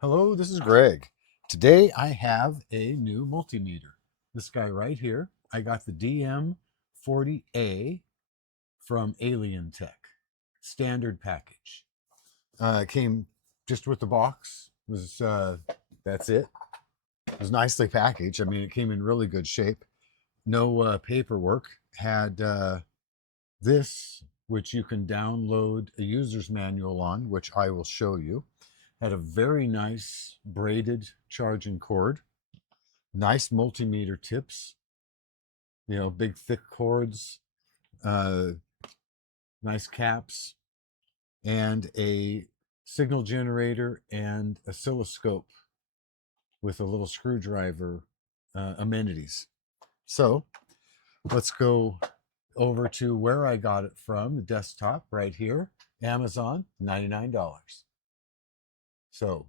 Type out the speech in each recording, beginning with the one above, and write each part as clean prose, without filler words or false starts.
Hello, this is Greg. Today I have a new multimeter. This guy right here. I got the DM40A from Alien Tech. Standard package. It came just with the box. That's it. It was nicely packaged. I mean, it came in really good shape. No paperwork. Had this, which you can download a user's manual on, which I will show you. Had a very nice braided charging cord, nice multimeter tips, big thick cords, uh, nice caps, and a signal generator and oscilloscope with a little screwdriver amenities. So let's go over to where I got it from, the desktop right here, Amazon, $99. So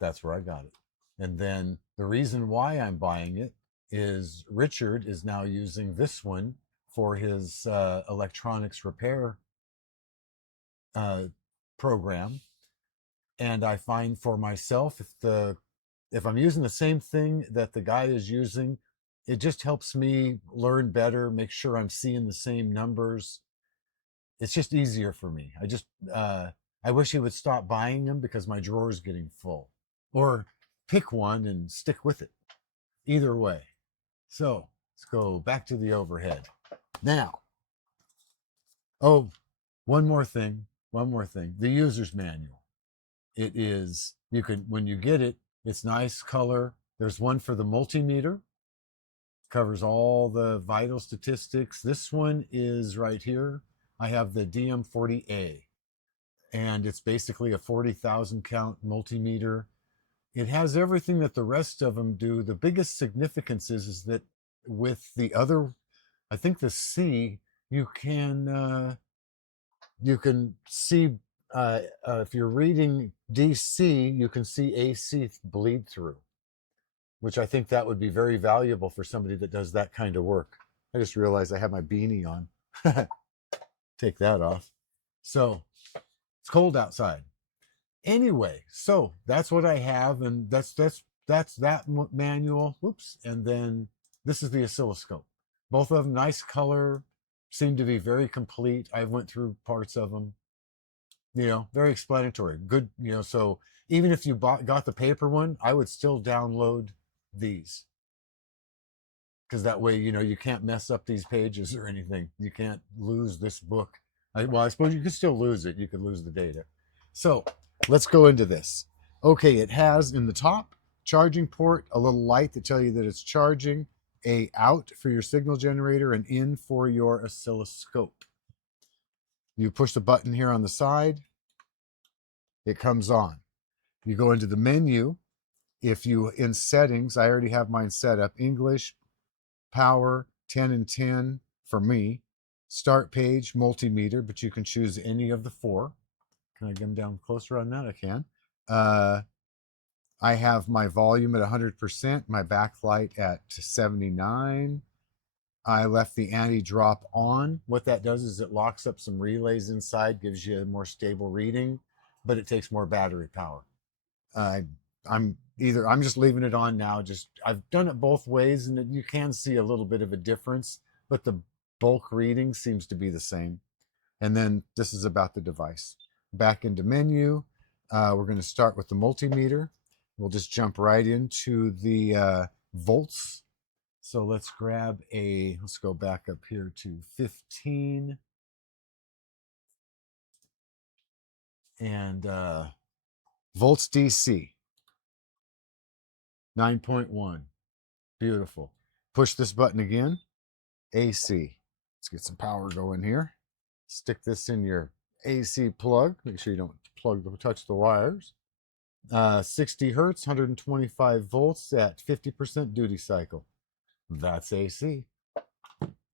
that's where I got it. And then the reason why I'm buying it is Richard is now using this one for his electronics repair uh, program. And I find for myself, if I'm using the same thing that the guy is using, it just helps me learn better, make sure I'm seeing the same numbers. It's just easier for me. I wish he would stop buying them because my drawer is getting full. Or pick one and stick with it. Either way. So let's go back to the overhead. Now, oh, one more thing. One more thing. The user's manual. It is, you can, when you get it, it's nice color. There's one for the multimeter, covers all the vital statistics. This one is right here. I have the DM40A, and it's basically a 40,000 count multimeter. It has everything that the rest of them do. The biggest significance is that with the other, I think the C, you can see if you're reading DC, you can see AC bleed through, which I think that would be very valuable for somebody that does that kind of work. I just realized I have my beanie on. Take that off. So it's cold outside. Anyway, so that's what I have, and that's that manual. Whoops, and then this is the oscilloscope. Both of them nice color, seem to be very complete. I went through parts of them. Very explanatory. Good. So even if you got the paper one, I would still download these because that way you can't mess up these pages or anything. You can't lose this book. Well, I suppose you could still lose it. You could lose the data. So let's go into this. Okay, it has in the top charging port, a little light to tell you that it's charging, a out for your signal generator, and in for your oscilloscope. You push the button here on the side, it comes on. You go into the menu. If you in settings, I already have mine set up, English, power, 10 and 10 for me, start page, multimeter, but you can choose any of the four. Can I come down closer on that? I can. I have my volume at 100%, my backlight at 79. I left the anti-drop on. What that does is it locks up some relays inside, gives you a more stable reading, but it takes more battery power. I'm just leaving it on now. I've done it both ways, and you can see a little bit of a difference, but the bulk reading seems to be the same. And then this is about the device. Back into menu. We're going to start with the multimeter. We'll just jump right into the volts. So let's go back up here to 15. And volts DC, 9.1. Beautiful. Push this button again. AC. Let's get some power going here. Stick this in your AC plug. Make sure you don't touch the wires. 60 hertz, 125 volts at 50% duty cycle. That's AC.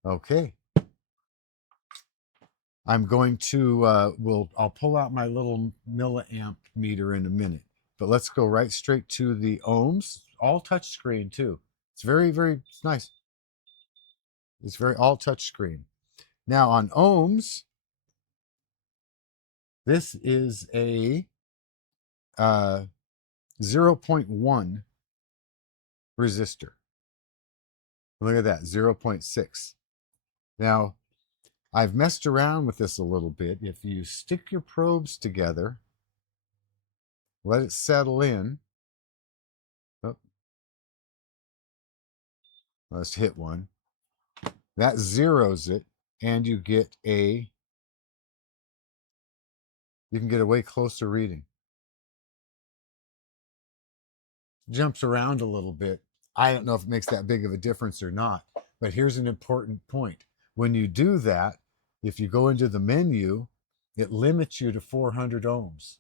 Okay. I'm going to, I'll pull out my little milliamp meter in a minute, but let's go right straight to the ohms. All touch screen too. It's very, very nice. It's very all touch screen. Now on ohms, this is a 0.1 resistor. Look at that, 0.6. Now, I've messed around with this a little bit. If you stick your probes together, let it settle in. Oh, let's hit one. That zeroes it, and you can get a way closer reading. Jumps around a little bit. I don't know if it makes that big of a difference or not, but here's an important point. When you do that, if you go into the menu, it limits you to 400 ohms.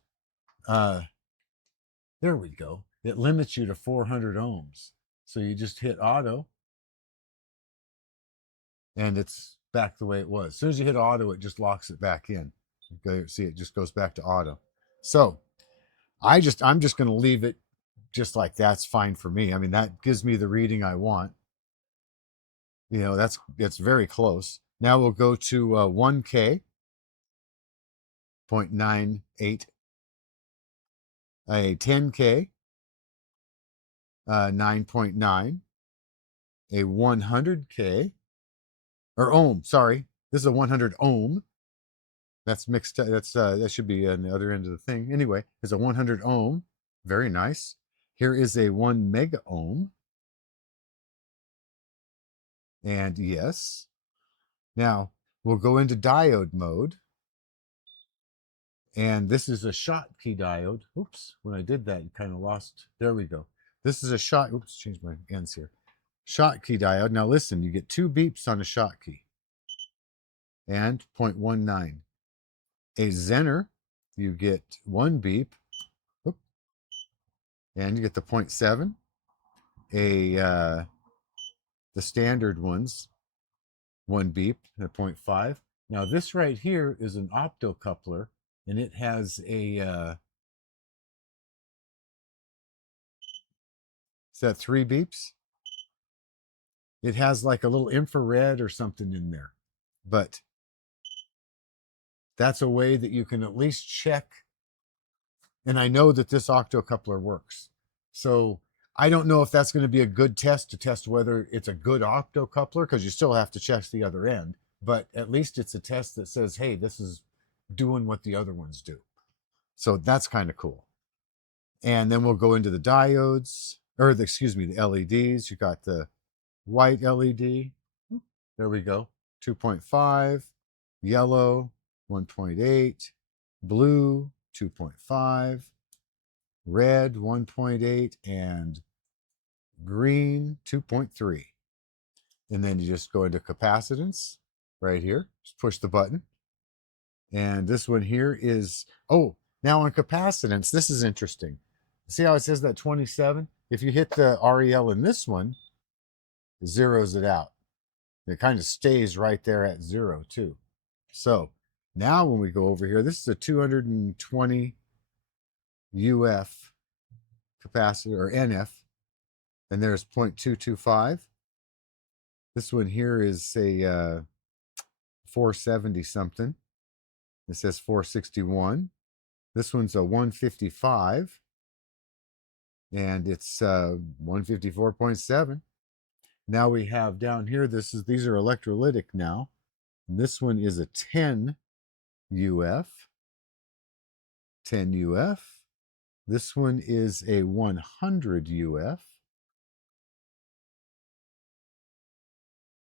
There we go. It limits you to 400 ohms. So you just hit auto, and it's back the way it was. As soon as you hit auto, it just locks it back in. See, it just goes back to auto. So I'm just going to leave it just like that's fine for me. I mean, that gives me the reading I want. You know, it's very close. Now we'll go to 1K, 0.98, a 10K, 9.9, a 100K, or ohm, sorry. This is a 100 ohm. That's mixed. That should be on the other end of the thing. Anyway, it's a 100 ohm. Very nice. Here is a 1 mega ohm. And yes. Now we'll go into diode mode. And this is a Schottky diode. Oops, when I did that, you kind of lost. There we go. This is a oops, change my ends here. Schottky diode. Now listen, you get 2 beeps on a Schottky. And 0.19. A Zener, you get 1 beep. Oop, and you get the 0.7. The standard ones, 1 beep and a 0.5. Now this right here is an optocoupler, and it has a is that 3 beeps? It has like a little infrared or something in there. But that's a way that you can at least check. And I know that this octocoupler works. So I don't know if that's going to be a good test to test whether it's a good octocoupler, because you still have to check the other end. But at least it's a test that says, hey, this is doing what the other ones do. So that's kind of cool. And then we'll go into the diodes, or excuse me, the LEDs. You got the white LED. There we go. 2.5, yellow, 1.8, blue, 2.5, red, 1.8, and green, 2.3. And then you just go into capacitance right here. Just push the button. And this one here is, oh, now on capacitance, this is interesting. See how it says that 27? If you hit the REL in this one, it zeroes it out. It kind of stays right there at 0 too. So now when we go over here, this is a 220 UF capacitor, or NF, and there's 0.225. This one here is a 470 something. It says 461. This one's a 155, and it's 154.7. Now we have down here, these are electrolytic now. And this one is a 10 UF. 10 UF. This one is a 100 UF.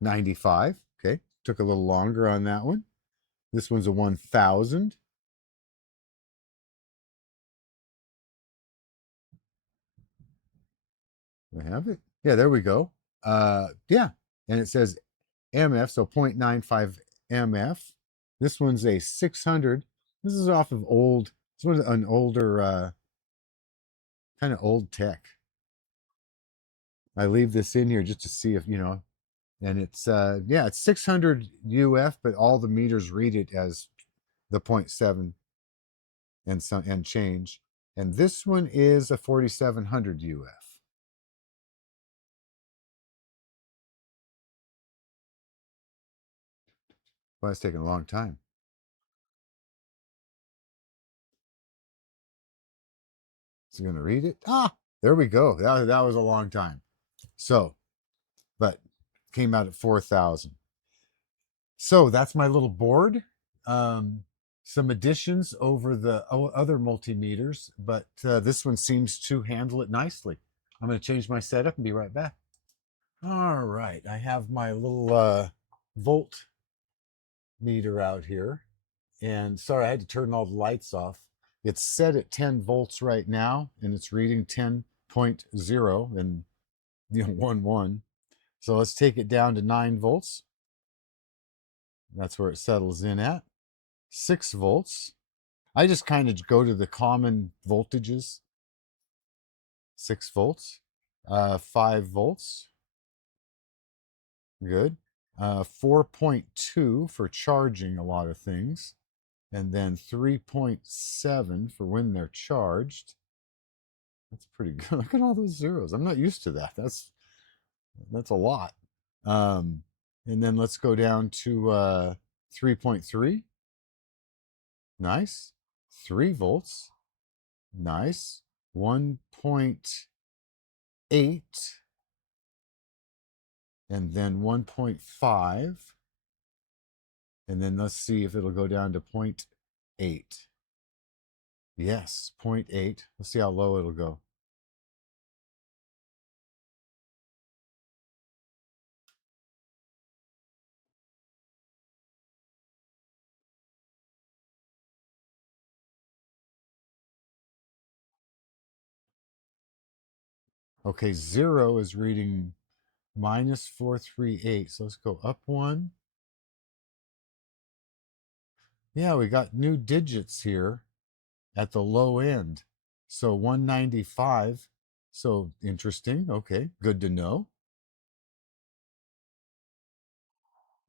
95. Okay, took a little longer on that one. This one's a 1000. I have it. Yeah, there we go. Yeah, and it says MF, so 0.95 MF. This one's a 600. This is off of this one's an older, kind of old tech. I leave this in here just to see if, and it's, yeah, it's 600 UF, but all the meters read it as the 0.7 and change. And this one is a 4700 UF. Well, it's taking a long time. Is it going to read it? Ah, there we go. That was a long time. So, but came out at 4,000. So that's my little board. Some additions over the other multimeters, but this one seems to handle it nicely. I'm going to change my setup and be right back. All right, I have my little volt meter out here. And sorry, I had to turn all the lights off. It's set at 10 volts right now, and it's reading 10.0 and 1. So let's take it down to 9 volts. That's where it settles in at. 6 volts. I just kind of go to the common voltages. 6 volts. 5 volts. Good. 4.2 for charging a lot of things. And then 3.7 for when they're charged. That's pretty good. Look at all those zeros. I'm not used to that. That's a lot. And then let's go down to 3.3. Nice. 3 volts. Nice. 1.8. And then 1.5. And then let's see if it'll go down to 0.8. Yes, 0.8. Let's see how low it'll go. Okay, 0 is reading minus 438. So let's go up 1. Yeah, we got new digits here at the low end. So 195. So interesting. Okay, good to know.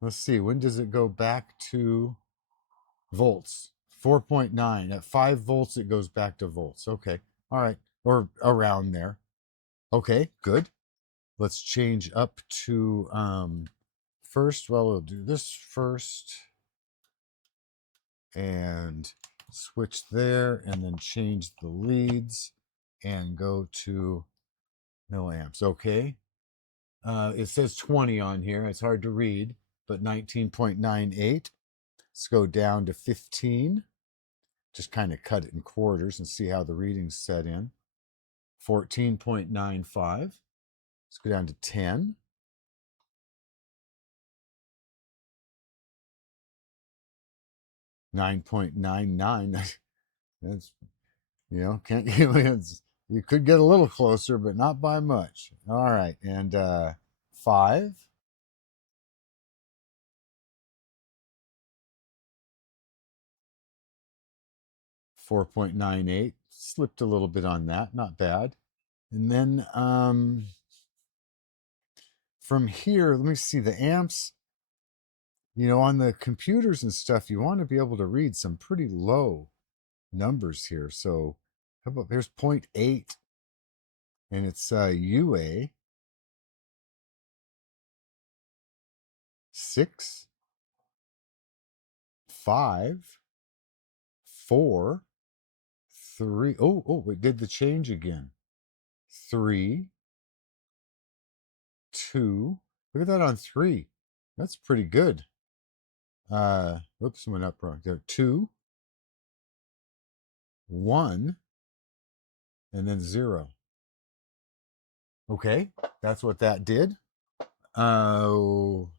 Let's see, when does it go back to volts? 4.9. At 5 volts, it goes back to volts. Okay, all right, or around there. Okay, good. Let's change up to first. Well, we'll do this first and switch there, and then change the leads and go to milliamps. Okay. It says 20 on here. It's hard to read, but 19.98. Let's go down to 15. Just kind of cut it in quarters and see how the readings set in. 14.95. Let's go down to 10. 9.99. That's, can't you could get a little closer, but not by much. All right, and 5. 4.98. Slipped a little bit on that, not bad. And then from here, let me see the amps. On the computers and stuff, you want to be able to read some pretty low numbers here. So how about here's 0.8, and it's UA 6, 5, 4, 3. Oh, it did the change again. 3, 2. Look at that on 3. That's pretty good. Oops, went up wrong there. 2, 1, and then 0. Okay, that's what that did. Oh,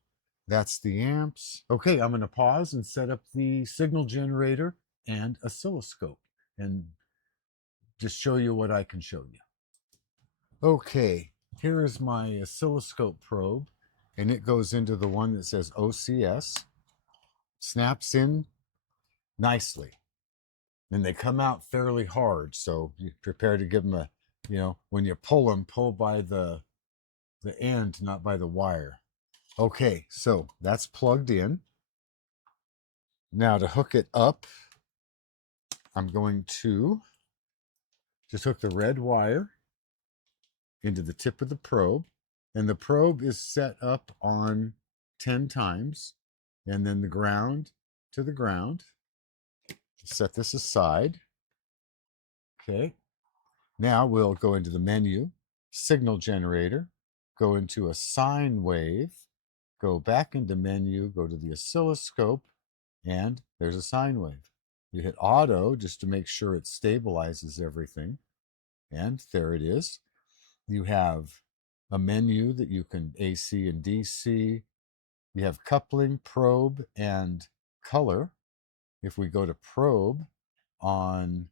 that's the amps. Okay, I'm going to pause and set up the signal generator and oscilloscope and just show you what I can show you. Okay, here is my oscilloscope probe, and it goes into the one that says OCS. Snaps in nicely, and they come out fairly hard, so you prepare to give them a, when you pull them, pull by the end, not by the wire. Okay, so that's plugged in. Now to hook it up, I'm going to just hook the red wire into the tip of the probe, and the probe is set up on 10 times, and then the ground to the ground. Set this aside. Okay. Now we'll go into the menu, signal generator, go into a sine wave, go back into menu, go to the oscilloscope, and there's a sine wave. You hit auto just to make sure it stabilizes everything. And there it is. You have a menu that you can AC and DC. You have coupling, probe, and color. If we go to probe on,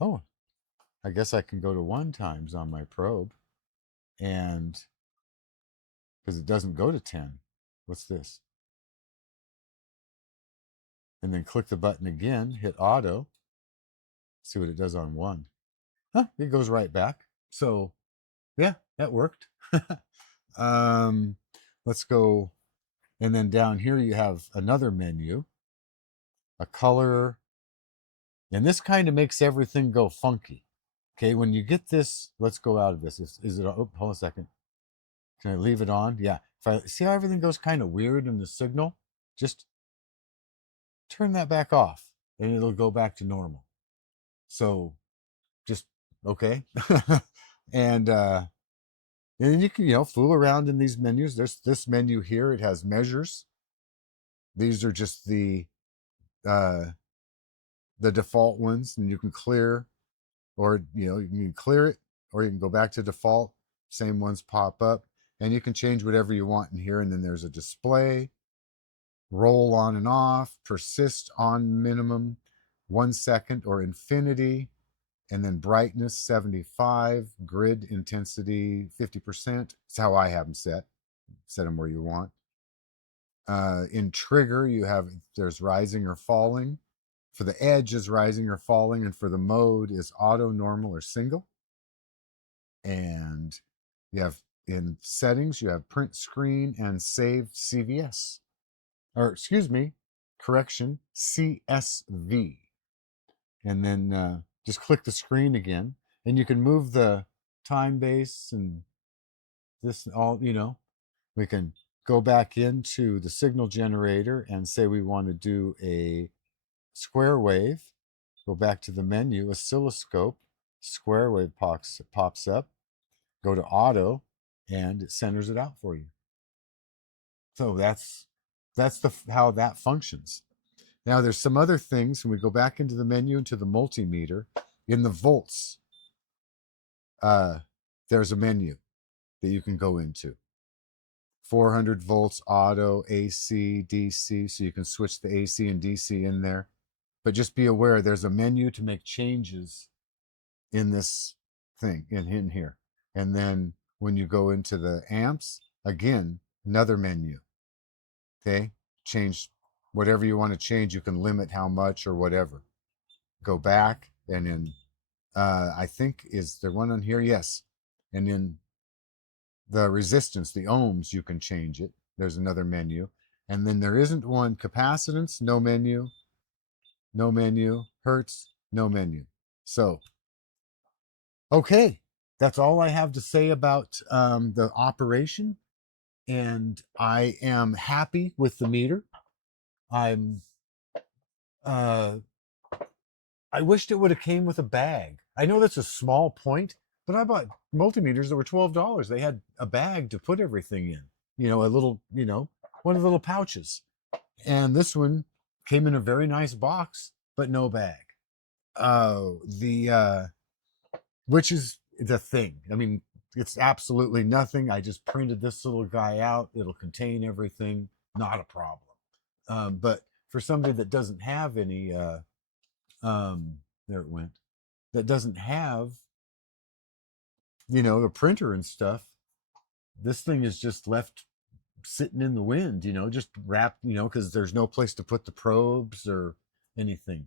oh, I guess I can go to 1 times on my probe, and because it doesn't go to 10. What's this? And then click the button again, hit auto, see what it does on 1. Huh, it goes right back. So yeah, that worked. um, let's go. And then down here you have another menu, a color, and this kind of makes everything go funky. Okay, when you get this, let's go out of this. Is it, oh, hold on a second. Can I leave it on? Yeah. If I see how everything goes kind of weird in the signal, just turn that back off and it'll go back to normal. So just, okay. and you can, fool around in these menus. There's this menu here. It has measures. These are just the default ones, and you can clear, or you can clear it, or you can go back to default. Same ones pop up, and you can change whatever you want in here. And then there's a display, roll on and off, persist on minimum, 1 second or infinity, and then brightness 75, grid intensity 50%. It's how I have them set. Set them where you want. In trigger, there's rising or falling. For the edge is rising or falling, and for the mode is auto, normal, or single. And you have in settings, you have print screen and save CVS. Or excuse me, correction, CSV. And then just click the screen again, and you can move the time base and this all, we can go back into the signal generator and say we want to do a square wave. Go back to the menu, oscilloscope, square wave pops up. Go to auto, and it centers it out for you. So that's how that functions. Now there's some other things. When we go back into the menu, into the multimeter, in the volts, there's a menu that you can go into. 400 volts auto, AC, DC, so you can switch the AC and DC in there. But just be aware there's a menu to make changes in this thing, in here. And then when you go into the amps, again, another menu. Okay, change whatever you want to change. You can limit how much or whatever. Go back, and in I think, is there one on here? Yes. And in the resistance, the ohms, you can change it. There's another menu. And then there isn't one. Capacitance, no menu. No menu. Hertz, no menu. So, okay, that's all I have to say about the operation. And I am happy with the meter. I'm I wished it would have came with a bag. I know that's a small point, but I bought multimeters that were $12. They had a bag to put everything in. A little, one of the little pouches. And this one came in a very nice box, but no bag. Which is the thing. I mean, it's absolutely nothing. I just printed this little guy out. It'll contain everything. Not a problem. But for somebody that doesn't have any, there it went, that doesn't have, the printer and stuff, this thing is just left sitting in the wind, just wrapped, because there's no place to put the probes or anything.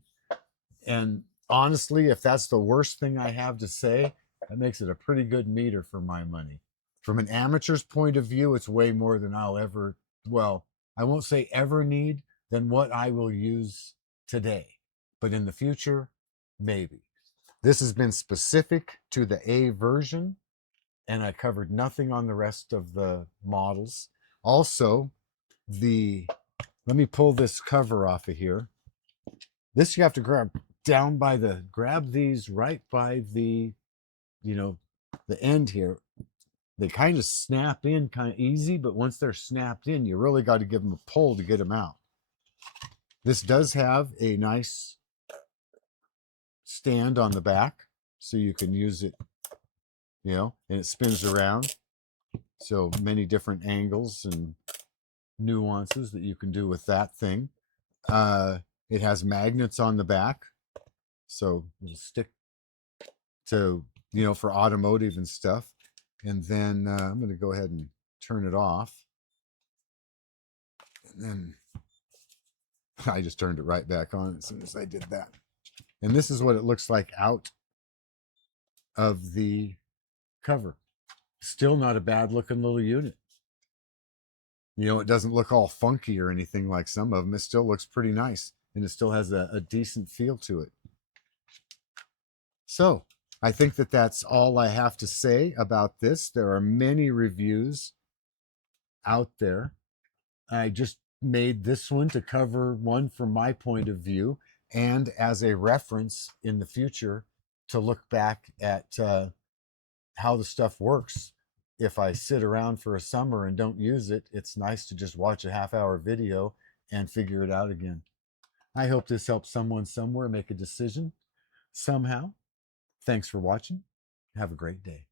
And honestly, if that's the worst thing I have to say, that makes it a pretty good meter for my money. From an amateur's point of view, it's way more than I'll ever, well, I won't say ever need, than what I will use today. But in the future, maybe. This has been specific to the A version, and I covered nothing on the rest of the models. Also, let me pull this cover off of here. This you have to grab these right by the you know, the end here, they kind of snap in kind of easy, but once they're snapped in, you really got to give them a pull to get them out. This does have a nice stand on the back, so you can use it, you know, and it spins around. So many different angles and nuances that you can do with that thing. It has magnets on the back, so it'll stick to, you know, for automotive and stuff. And then I'm going to go ahead and turn it off. And then I just turned it right back on as soon as I did that. And this is what it looks like out of the cover. Still not a bad looking little unit. You know, it doesn't look all funky or anything like some of them. It still looks pretty nice, and it still has a decent feel to it. So I think that that's all I have to say about this. There are many reviews out there. I just made this one to cover one from my point of view and as a reference in the future to look back at how the stuff works. If I sit around for a summer and don't use it, it's nice to just watch a half-hour video and figure it out again. I hope this helps someone somewhere make a decision somehow. Thanks for watching. Have a great day.